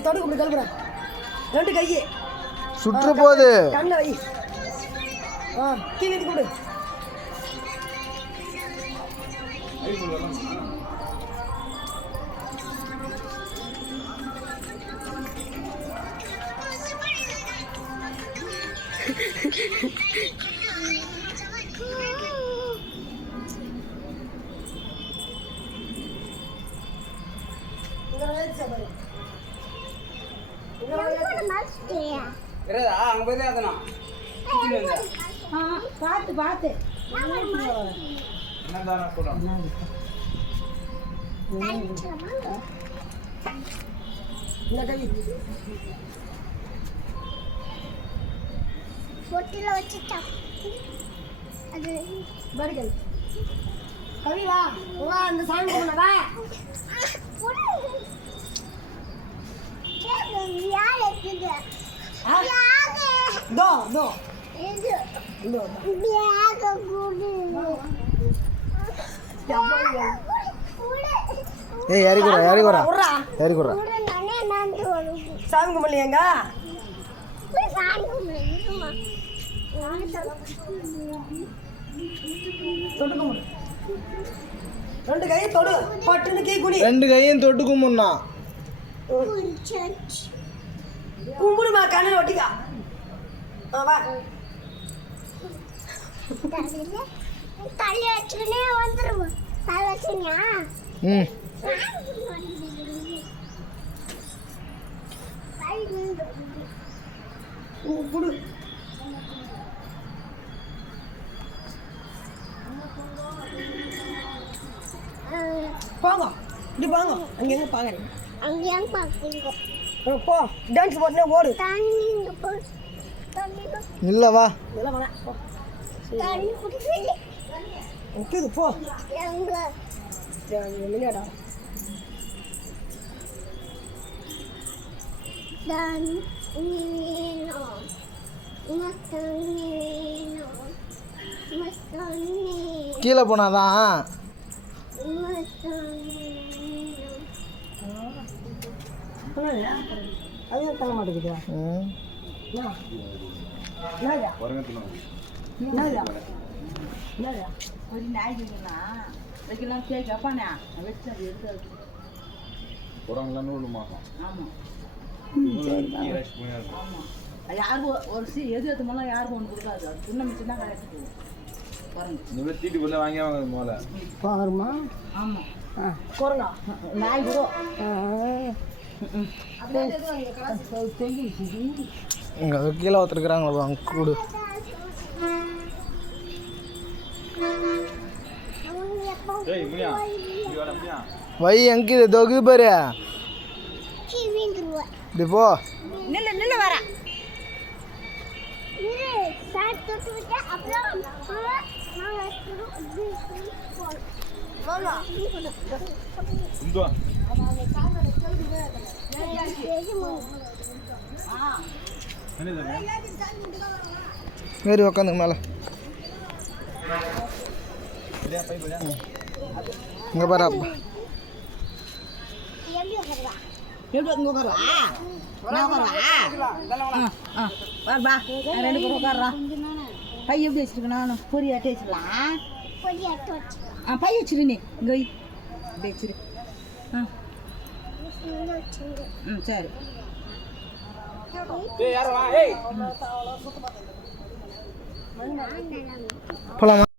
தொடு கும்பிடு கல்புறா ரெண்டு கையே சுற்று போகுது கண்ணை வை கீழே கும்பிடு பார்த்து பார்த்து பொட்டில வச்சுட்டா அது பர்கர் கவி வா வா அந்த சாமி கும்பிட வா யார் இருக்குது தோ தோ இது தோ பேக் குடு ஏய் யாரிக்குறா நானே நான் வருது சாமி கும்பிடலையாங்க சாமி கும்பிடுமா தொட்டு கும்பிடு ரெண்டு கையை தொடு பட்டுன்னு கீ குனி ரெண்டு கையும் தொட்டு கும்பிடனா கும்பிடுமா கண்ணில் ஒட்டிக்கா வா தள்ளி வச்சுக்கினே வந்துருவோம் தள்ளி வச்சுனியா குடு போங்க இப்படி போங்க அங்கே எங்கே பார்க்குறீங்க அங்கேயும் பார்க்குறீங்க போ டான்ஸ் போட்டுனே ஓடு தண்ணி இங்கே போ தண்ணி இல்லை வா இதெல்லாம் வேணாம் போ தண்ணி குடிக்கல முக்கியது போ எங்க விளையாடா தண்ணி வேணும் மத்தண்ணி வேணும் மத்தண்ணி கீழே போனாதான் அது தர மாட்டேங்குதா ஒரு நாய் வைக்கலாம் கேட்க அப்பாண்ணா வச்சு அது எடுத்து ஆமாம் ஆமாம் யாருக்கும் ஒரு எது எடுத்தோம்னா யாருக்கும் ஒன்று கொடுக்காது அது சின்ன மிச்சம் தான் கிடையாது பாருமா ஆமாம் குரங்கா நாய் கூட இங்கே கீழே ஒருத்தருக்குறாங்களா அங்கே கூடு வை எங்கே இது தொகு பாரு இப்படி போ நில்லு வர ஏறி உக்காந்துங்க மேலே இங்கே பாரு எப்படி இங்கே உட்காருவா நான் உட்காருவா வா ரெண்டு பேரும் உட்காடுறா பை எப்படி வச்சிருக்கேன் நான் பொரி அட்டை வச்சிடலாம் பை வச்சிரு நீ இங்கே வை இப்படி வச்சிரு சரி போலாமா